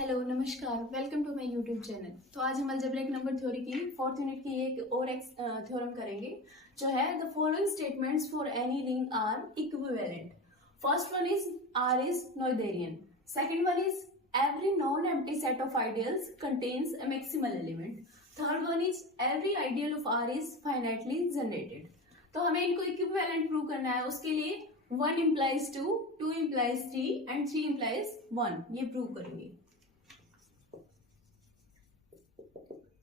Hello नमस्कार, welcome to my YouTube channel. तो आज हम अलजेब्रिक नंबर थ्योरी की फोर्थ यूनिट की एक और थ्योरम करेंगे जो है the following statements for any ring R equivalent. First one is R is Noetherian. Second one is every non empty set of ideals contains a maximal element. Third one is every ideal of R is finitely generated. तो हमें इनको equivalent prove करना है। उसके लिए 1 implies 2, 2 implies 3 and 3 implies 1 ये prove करेंगे।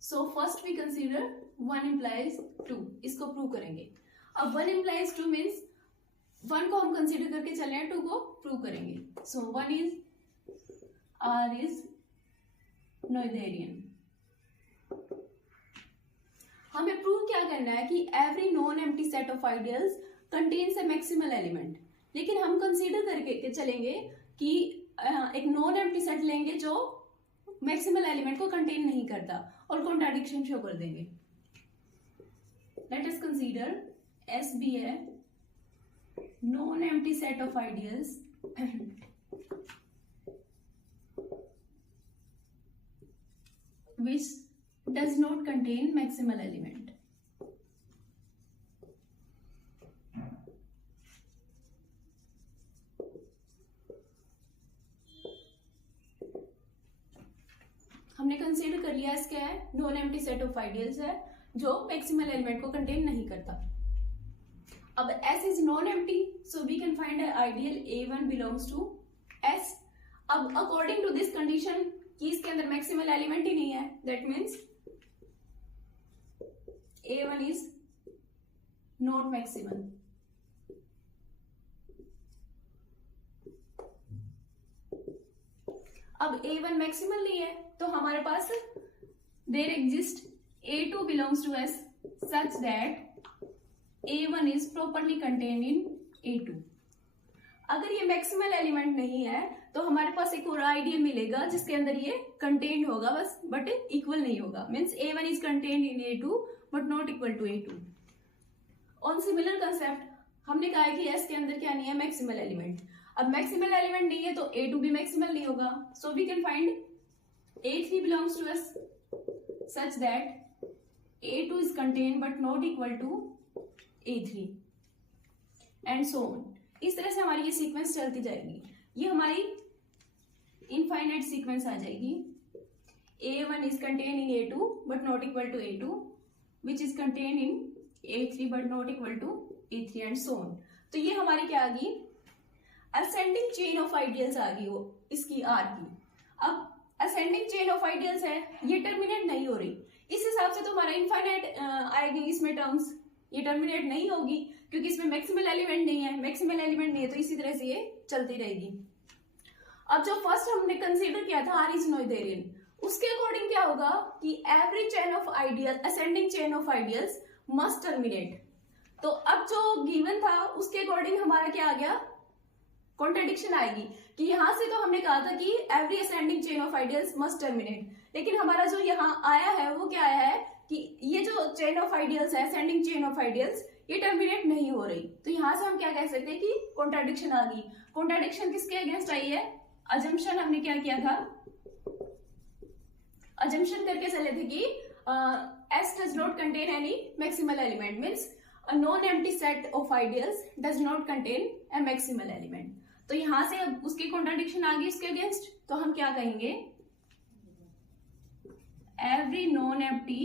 So first we consider 1 implies 2, इसको प्रूव करेंगे। अब 1 implies 2 means 1 को हम कंसीडर करके चल रहे हैं, 2 को प्रूव करेंगे। So 1 is R is Noetherian. हमें प्रूव क्या करना है कि every non empty set of ideals contains a maximal element. लेकिन हम कंसीडर करके चलेंगे कि एक नॉन एम्प्टी सेट लेंगे जो मैक्सिमल एलिमेंट को कंटेन नहीं करता और कॉन्ट्राडिक्शन शो कर देंगे। Let us consider S be a non empty set of ideals which does not contain maximal element। हमने कंसीडर कर लिया इसका है non empty set of ideals है जो मैक्सिमल एलिमेंट को कंटेन नहीं करता। अब S इज non empty, so we can find ideal A1 belongs to S। अब अकॉर्डिंग टू दिस कंडीशन कि इसके अंदर मैक्सिमल एलिमेंट ही नहीं है, that means A1 is not maximal. अब A1 मैक्सिमल नहीं है तो हमारे पास there exist A2 belongs to S such that A1 is properly contained in A2। अगर ये मैक्सिमल एलिमेंट नहीं है तो हमारे पास एक और आइडियल मिलेगा जिसके अंदर ये कंटेन्ड होगा बस, बट इक्वल नहीं होगा। Means A1 is contained in A2 but not equal to A2। On similar concept हमने कहा है कि S के अंदर क्या नहीं है, मैक्सिमल एलिमेंट। अब मैक्सिमल एलिमेंट नहीं है तो A2 भी मैक्सिमल नहीं होगा। So we can find A3 belongs to S such that A2 is contained but not equal to A3 and so on। इस तरह से हमारी ये सीक्वेंस चलती जाएगी। ये हमारी इनफाइनाइट सीक्वेंस आ जाएगी। A1 is contained in A2 but not equal to A2 which is contained in A3 but not equal to A3 and so on। तो ये हमारी क्या आ गई, असेंडिंग चेन ऑफ आइडियल्स आ गई वो इसकी R की। अब असेंडिंग चेन ऑफ आइडियल्स है, ये टर्मिनेट नहीं हो रही। इस हिसाब से तो हमारा इनफाइनाइट आएगी इसमें टर्म्स, ये टर्मिनेट नहीं होगी क्योंकि इसमें मैक्सिमल एलिमेंट नहीं है। मैक्सिमल एलिमेंट नहीं है तो इसी तरह से ये चलती रहेगी। अब जो फर्स्ट हमने कंसीडर किया था आर इज नोएथेरियन, उसके अकॉर्डिंग क्या होगा कि every chain of ideal ascending chain of ideals must terminate. तो अब जो गिवन था उसके अकॉर्डिंग हमारा क्या आ गया, कॉन्ट्रडिक्शन आएगी कि यहां से तो हमने कहा था कि every ascending chain of ideals must terminate, लेकिन हमारा जो यहाँ आया है वो क्या आया है कि ये जो चेन ऑफ आइडियल्स है, असेंडिंग चेन ऑफ आइडियल्स, ये टर्मिनेट नहीं हो रही। तो यहां से हम क्या कह सकते हैं कि कॉन्ट्रडिक्शन आ गई। कॉन्ट्रडिक्शन किसके अगेंस्ट आई है, अजम्पशन हमने क्या किया था, अजम्पशन करके चले थे कि S does not contain any maximal element, means a non-empty set of ideals does not contain a maximal element। तो यहां से अब उसकी कॉन्ट्रडिक्शन आ गई इसके अगेंस्ट, तो हम क्या कहेंगे, every non empty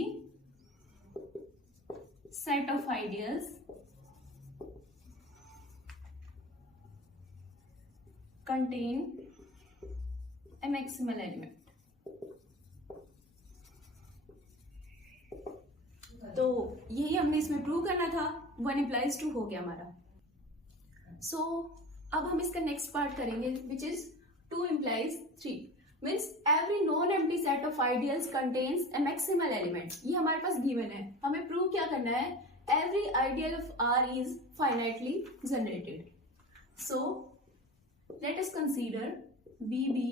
set of ideals contain a maximal element. तो यही हमने इसमें प्रूव करना था। 1 implies 2 हो गया हमारा। सो अब हम इसका नेक्स्ट पार्ट करेंगे which is 2 implies 3। Means every non empty set of ideals contains a maximal element. ये हमारे पास गिवन है, हमें प्रूव क्या करना है, every ideal of R is finitely generated. So let us consider B be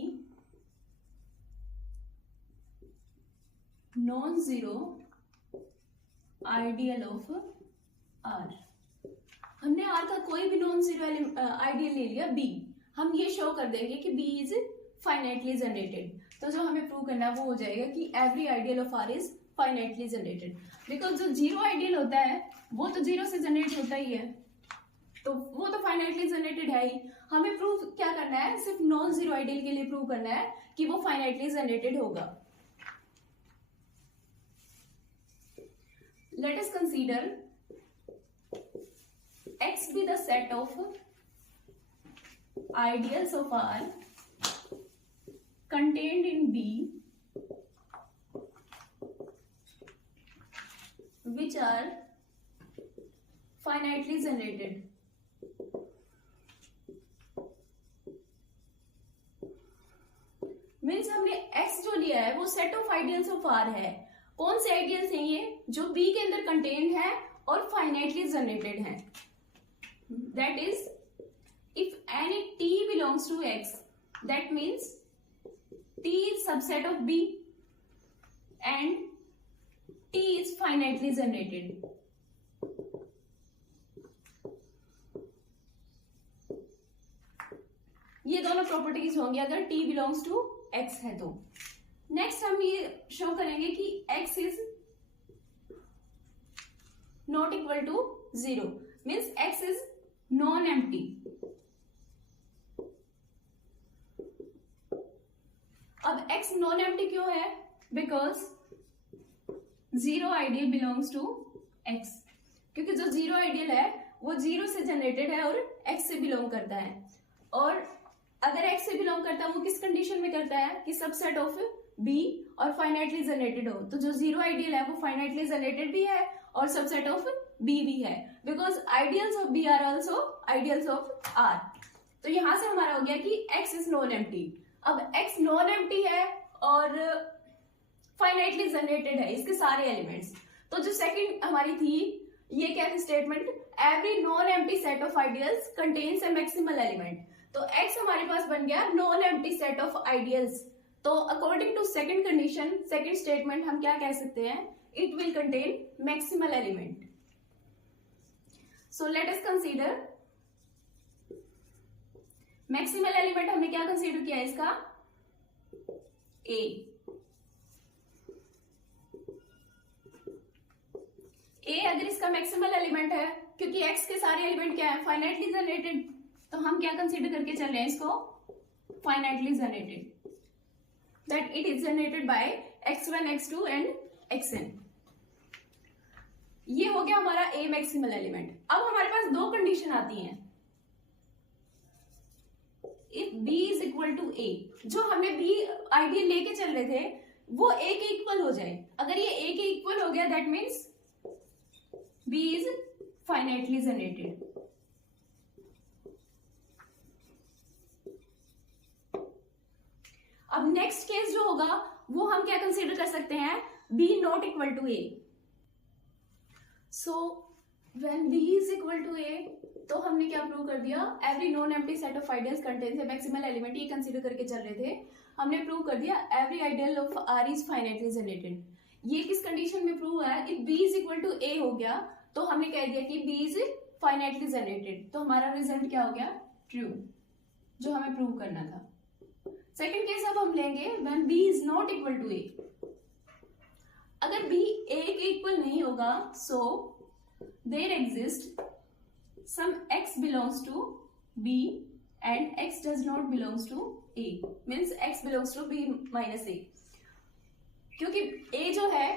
non zero ideal of R. हमने R का कोई भी नॉन जीरो आइडियल ले लिया बी, हम ये शो कर देंगे कि बी इज फाइनाइटली जनरेटेड। तो जो हमें प्रूव करना है वो हो जाएगा कि every ideal of R is finitely generated, because जो जीरो आइडियल होता है वो तो जीरो से जनरेट होता ही है, तो वो तो फाइनाइटली जनरेटेड है ही। हमें प्रूव क्या करना है, सिर्फ नॉन जीरो आइडियल के लिए प्रूव करना है कि वो फाइनाइटली जनरेटेड होगा। Late us consider X be the set of ideals of R contained in B which are finitely generated. Means हमने X जो लिया है वो set of ideals of R है। कौन से आइडियल्स हैं ये, जो B के अंदर कंटेन्ड है और फाइनाइटली जनरेटेड है। That is, if any T belongs to X, that means T is subset of B and T is finitely generated. ये दोनों प्रॉपर्टीज होंगी अगर T belongs to X है तो। नेक्स्ट हम ये शो करेंगे कि X is not equal to 0, means X is non empty. अब X नॉन एम्प्टी क्यों है, because zero ideal belongs to X, क्योंकि जो जीरो आइडियल है वो जीरो से जनरेटेड है और X से बिलोंग करता है। और अगर X से बिलोंग करता है वो किस कंडीशन में करता है कि सबसेट ऑफ B और फाइनाइटली जनरेटेड हो, तो जो जीरो आइडियल है वो फाइनाइटली जनरेटेड भी है और सबसेट ऑफ B भी है, because ideals of B are also ideals of R। तो यहां से हमारा हो गया कि X इज नॉन एम्प्टी। अब X नॉन एम्प्टी है और फाइनाइटली जनरेटेड है इसके सारे एलिमेंट्स। तो जो सेकंड हमारी थी ये क्या थी statement, every non empty set of ideals contains a maximal element. तो X हमारे पास बन गया non empty set of ideals. तो according to second condition, second statement, हम क्या कह सकते हैं, it will contain maximal element. So let us consider maximal element. हमने क्या कंसीडर किया इसका, A। A अगर इसका मैक्सिमल एलिमेंट है, क्योंकि X के सारे एलिमेंट क्या है, फाइनाइटली जनरेटेड, तो हम क्या कंसीडर करके चल रहे हैं इसको, finitely generated, that it is generated by X1, X2 and Xn। ये हो गया हमारा A मैक्सिमल एलिमेंट। अब हमारे पास दो कंडीशन आती हैं, if B is equal to A, जो हमने B आइडियल लेके चल रहे थे वो A के इक्वल हो जाए। अगर ये A के इक्वल हो गया that means B is finitely generated. अब नेक्स्ट केस जो होगा वो हम क्या कंसीडर कर सकते हैं, B not equal to A। So when B is equal to A, तो हमने क्या प्रूव कर दिया, every non empty set of ideals contains a maximal element, ये कंसीडर करके चल रहे थे। हमने प्रूव कर दिया every ideal of R is finitely generated. ये किस कंडीशन में प्रूव हुआ है, if B is equal to A हो गया तो हमने कह दिया कि B इज फाइनाइटली जनरेटेड, तो हमारा रिजल्ट क्या हो गया, ट्रू, जो हमें प्रूव करना था। सेकेंड केस अब हम लेंगे when B is not equal to A। अगर B A के इक्वल नहीं होगा, सो there exists some X belongs to B and X does not belongs to A, means X belongs to B minus A। क्योंकि A जो है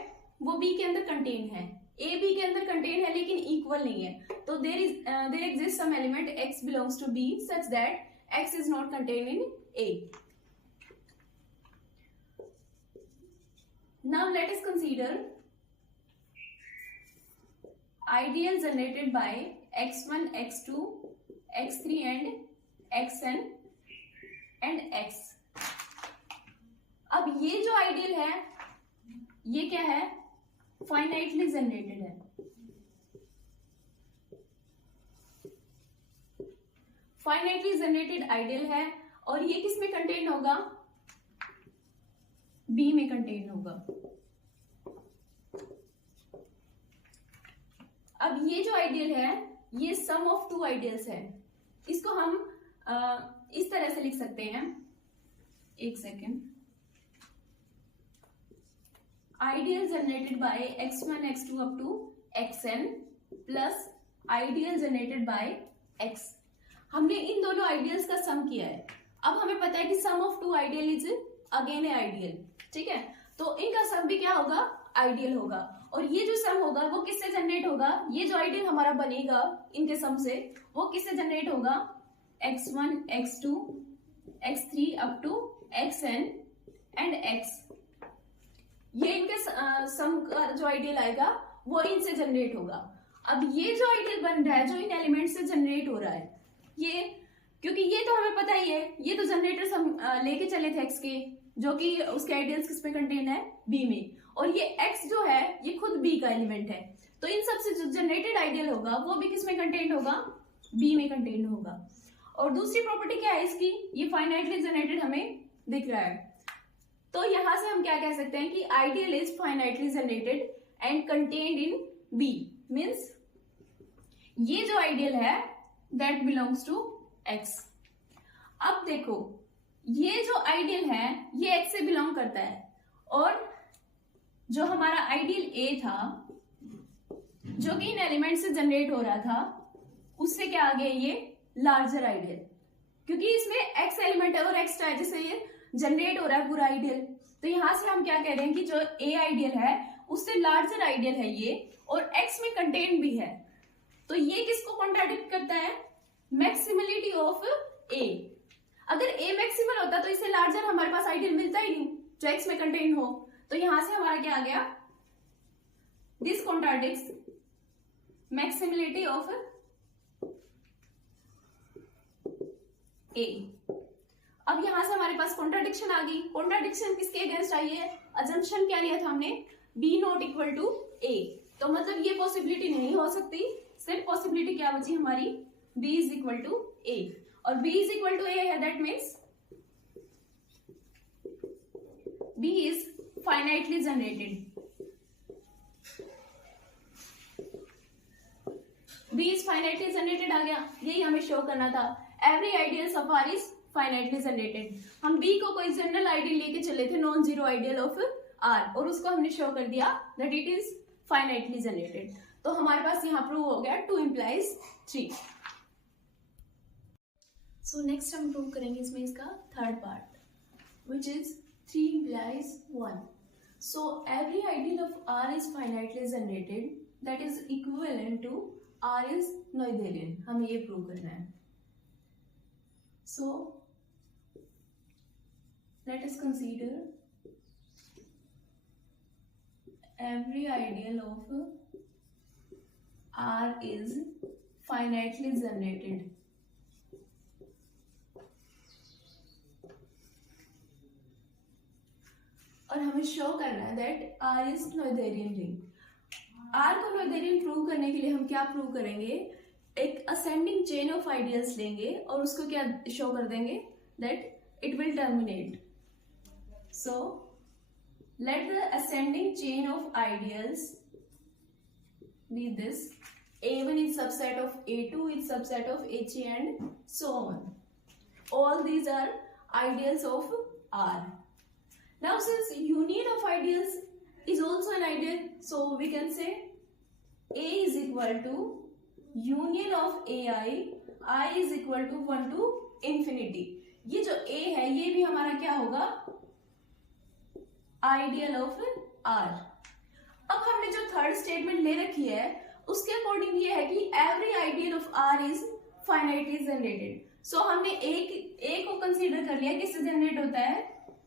वो B के अंदर कंटेन है, A B के अंदर कंटेन है लेकिन इक्वल नहीं है, तो there exists some element X belongs to B such that X is not contained in A। Now let us consider ideal generated by X1, X2, X3 and Xn and X। अब ये जो ideal है ये क्या है, finitely generated है। Finitely generated ideal है और ये किस में कंटेन होगा, B में कंटेन होगा। अब ये जो आइडियल है ये सम ऑफ टू आइडियल्स है। इसको हम इस तरह से लिख सकते हैं, एक second, ideal generated by x1 x2 up to xn plus ideal generated by x। हमने इन दोनों आइडियल्स का सम किया है। अब हमें पता है कि sum of two ideal is again a ideal, ठीक है। तो इनका सम भी क्या होगा, आइडियल होगा। और ये जो सम होगा वो किससे जनरेट होगा, ये जो आइडियल हमारा बनेगा इनके सम से, वो किससे जनरेट होगा, x1 x2 x3 up to xn and x। ये इनके सम का जो आइडियल आएगा वो इनसे जनरेट होगा। अब ये जो आइडियल बन रहा है जो इन एलिमेंट से जनरेट हो रहा है, ये क्योंकि ये तो हमें पता ही है, ये तो जनरेटर्स हम लेके चले थे x के, जो कि उसके आइडियल्स किस में कंटेन है, b में, और ये x जो है ये खुद b का एलिमेंट है। तो इन सबसे जो जनरेटेड आइडियल होगा वो भी किस में कंटेन होगा, b में कंटेन होगा। और दूसरी प्रॉपर्टी क्या है इसकी, ये फाइनाइटली जनरेटेड हमें दिख रहा है। तो यहां से हम क्या कह सकते हैं कि ideal is finitely generated and contained in b, means ये जो आइडियल है दैट बिलोंग्स टू x। अब देखो ये जो आइडियल है ये x से बिलोंग करता है, और जो हमारा आइडियल a था जो कि इन एलिमेंट से जनरेट हो रहा था, उससे क्या आ गया ये लार्जर आइडियल, क्योंकि इसमें x एलिमेंट है और एक्स्ट्रा है जिससे ये जनरेट हो रहा है पूरा आइडियल। तो यहां से हम क्या कह रहे हैं कि जो a आइडियल है उससे लार्जर आइडियल है ये, और x में कंटेन भी है। तो ये किसको कॉन्ट्राडिक्ट करता है, मैक्सिमलिटी ऑफ a। अगर a मैक्सिमल होता तो इससे लार्जर हमारे पास आइडियल मिलता ही नहीं जो x में कंटेन हो। तो यहां से हमारा क्या आ गया, दिस कॉन्ट्राडिक्ट्स मैक्सिमलिटी ऑफ a। अब यहां से हमारे पास कॉन्ट्राडिक्शन आ गई। कॉन्ट्राडिक्शन किसके अगेंस्ट आई है, अजम्पशन क्या लिया था हमने, b not equal to a। तो मतलब ये पॉसिबिलिटी नहीं हो सकती, सिर्फ पॉसिबिलिटी क्या बची हमारी, b is equal to a, और b is equal to a है, that means b is finitely generated. b is finitely generated आ गया, यही हमें शो करना था। Every ideal of r is finitely generated. हम b को कोई जनरल आइडियल लेके चले थे, non zero ideal of r, और उसको हमने शो कर दिया that it is finitely generated. तो हमारे पास यहाँ प्रूव हो गया 2 implies 3। सो नेक्स्ट हम प्रूव करेंगे इसमें इसका third part, which is 3 implies 1। So every ideal of r is finitely generated, that is equivalent to r is Noetherian. हमें ये प्रूव करना है। So let us consider every ideal of R is finitely generated। और हमें show करना है that R is Noetherian ring. R को Noetherian prove करने के लिए हम क्या प्रूव करेंगे, एक असेंडिंग चेन ऑफ आइडियल्स लेंगे और उसको क्या शो कर देंगे, that it will terminate. So let the ascending chain of ideals be this: A1 is subset of A2 is subset of HA and so on. All these are ideals of R. Now since union of ideals is also an ideal, so we can say A is equal to union of AI, I is equal to 1 to infinity। ये जो A है ये भी हमारा क्या होगा, ideal of R। अब हमने जो थर्ड स्टेटमेंट ले रखी है उसके अकॉर्डिंग ये है कि every ideal of R is finitely generated. So हमने A को कंसीडर कर लिया, किससे जनरेट होता है,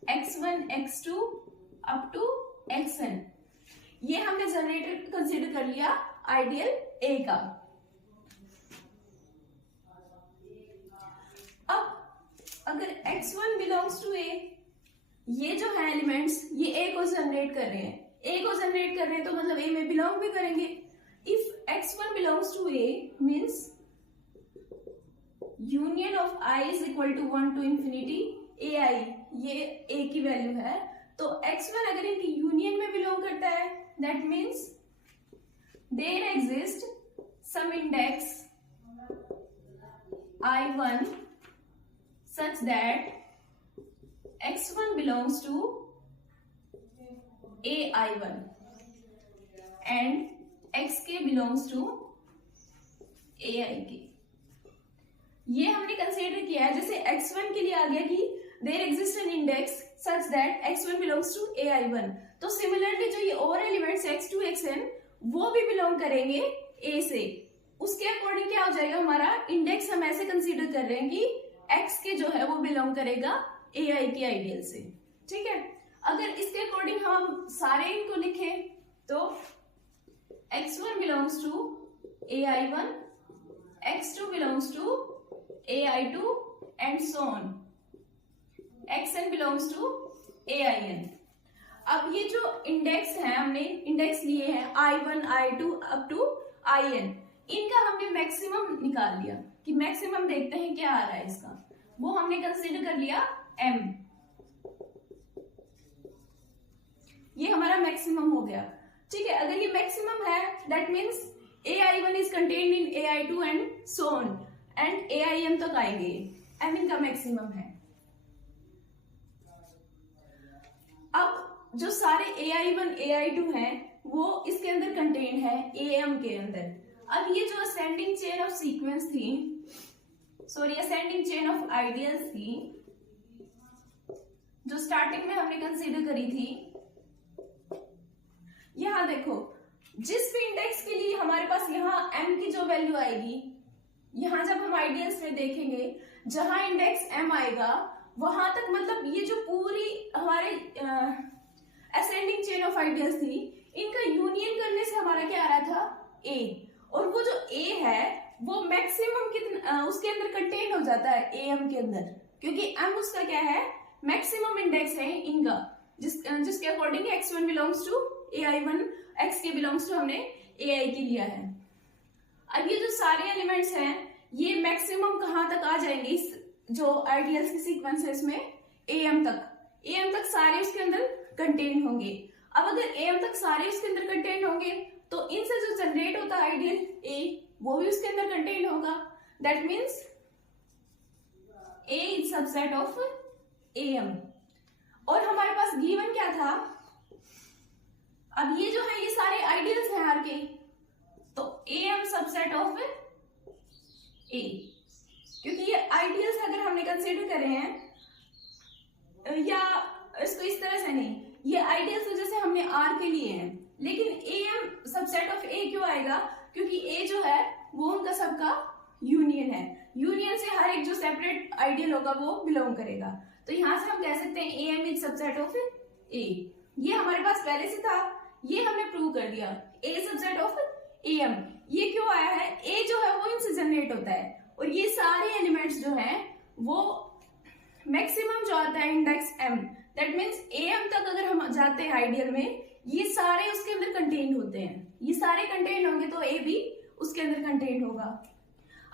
x1 x2 up to xn। ये हमने जनरेटेड कंसीडर कर लिया आइडियल A का। अब अगर x1 बिलोंग्स टू A, ये जो है एलिमेंट्स ये A को जनरेट कर रहे हैं, A को जनरेट कर रहे हैं तो मतलब A में बिलोंग भी करेंगे। If x1 belongs to A means union of I is equal to 1 to infinity AI, ये A की वैल्यू है। तो x1 अगर इनकी यूनियन में बिलोंग करता है, that means there exist some index I1 such that x1 belongs to ai1 and xk belongs to aik। ये हमने कंसीडर किया है, जैसे x1 के लिए आ गया कि there exist an index such that x1 belongs to ai1। तो सिमिलरली जो ये और एलिमेंट्स x2 xn वो भी बिलोंग करेंगे a से। उसके अकॉर्डिंग क्या हो जाएगा, हमारा इंडेक्स हम ऐसे कंसीडर कर रहे हैं कि x के जो है वो बिलोंग करेगा ai के आइडियल से। ठीक है, अगर इसके अकॉर्डिंग हम सारे इनको लिखें तो x1 belongs to ai1, x2 belongs to ai2 and so on, xn belongs to ain। अब ये जो इंडेक्स है, हमने इंडेक्स लिए हैं i1, i2 up to in, इनका हमने मैक्सिमम निकाल लिया कि मैक्सिमम देखते हैं क्या आ रहा है इसका, वो हमने कंसीडर कर लिया m। ये हमारा मैक्सिमम हो गया। ठीक है, अगर ये मैक्सिमम है that means ai1 is contained in ai2 and so on and aim तक आएंगे, m इनका मैक्सिमम है। अब जो सारे ai1 ai2 हैं वो इसके अंदर कंटेन है am के अंदर। अब ये जो असेंडिंग चेन ऑफ सीक्वेंस थी, sorry ascending chain of ideals थी जो स्टार्टिंग में हमने कंसीडर करी थी, यहां देखो जिस भी इंडेक्स के लिए हमारे पास यहाँ m की जो वैल्यू आएगी, यहां जब हम आइडियल्स में देखेंगे जहां इंडेक्स m आएगा वहां तक, मतलब ये जो पूरी हमारे असेंडिंग चेन ऑफ आइडियल्स थी इनका यूनियन करने से हमारा क्या आ रहा था a, और वो जो a है वो मैक्सिमम कितना उसके अंदर कंटेन हो जाता है am के अंदर, क्योंकि m उसका क्या है मैक्सिमम इंडेक्स है इनका, जिसके according x1 belongs to ai1, xk belongs to हमने aik लिया है। अब ये जो सारे एलिमेंट्स हैं ये मैक्सिमम कहां तक आ जाएंगे, इस जो आइडियल्स की सीक्वेंस है इसमें am तक सारे उसके अंदर कंटेन होंगे। अब अगर am तक सारे उसके अंदर कंटेन होंगे तो इनसे जो जनरेट होता है आइडियल a वो भी उसके अंदर कंटेन होगा, that means a is subset of am। और हमारे पास गिवन क्या था, अब ये जो है ये सारे आइडियल्स हैं आर के, तो am सबसेट ऑफ a, क्योंकि ये आइडियल्स अगर हमने कंसीडर करे हैं, या इसको इस तरह से नहीं, ये आइडियल्स जैसे हमने r के लिए हैं, लेकिन am सबसेट ऑफ a क्यों आएगा, क्योंकि a जो है वो उनका सबका यूनियन है, यूनियन से हर एक जो सेपरेट आइडियल होगा वो बिलोंग करेगा। तो यहां से हम कह सकते हैं am is subset of a। ये हमारे पास पहले से था, ये हमने प्रूव कर दिया a सबसेट ऑफ am। ये क्यों आया है, a जो है वो इनसे जनरेट होता है, और ये सारे एलिमेंट्स जो हैं वो मैक्सिमम जो आता है index m, that means am तक अगर हम जाते हैं आइडियल में, ये सारे उसके अंदर कंटेन होते हैं, ये सारे कंटेन होंगे तो a भी उसके अंदर कंटेन होगा।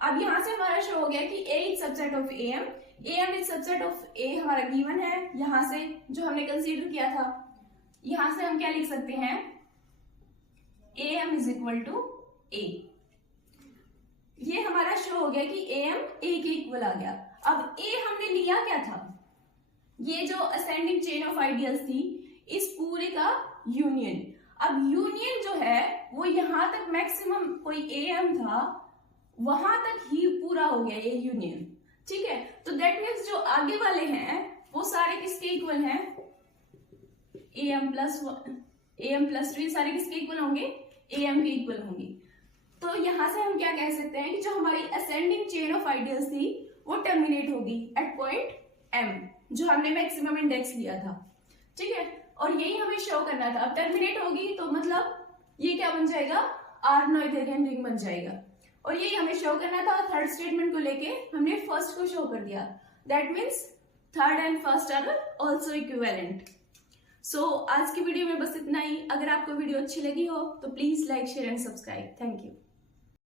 अब यहां से हमारा शो हो गया कि a is subset of am is subset of a हमारा गिवन है, यहां से जो हमने कंसीडर किया था, यहां से हम क्या लिख सकते हैं am is equal to a। ये हमारा शो हो गया कि am a के इक्वल आ गया। अब a हमने लिया क्या था, ये जो असेंडिंग चेन ऑफ आइडियल्स थी इस पूरे का यूनियन। अब यूनियन जो है वो यहां तक मैक्सिमम कोई am था वहां तक ही पूरा हो गया ये यूनियन। ठीक है, तो दैट मीन्स जो आगे वाले हैं वो सारे किसके इक्वल हैं, am प्लस 2 सारे किसके इक्वल होंगे, am के इक्वल होंगे। तो यहां से हम क्या कह सकते हैं कि जो हमारी असेंडिंग चेन ऑफ आइडियल्स थी वो टर्मिनेट होगी एट पॉइंट m, जो हमने मैक्सिमम इंडेक्स लिया था। ठीक है, और यही हमें शो करना था। अब टर्मिनेट होगी तो मतलब ये क्या बन जाएगा, आर नोएथेरियन रिंग बन जाएगा, और यही हमें शो करना था। थर्ड स्टेटमेंट को लेके हमने फर्स्ट को शो कर दिया, that means third and first are also equivalent. So आज की वीडियो में बस इतना ही। अगर आपको वीडियो अच्छी लगी हो तो please like share and subscribe. Thank you.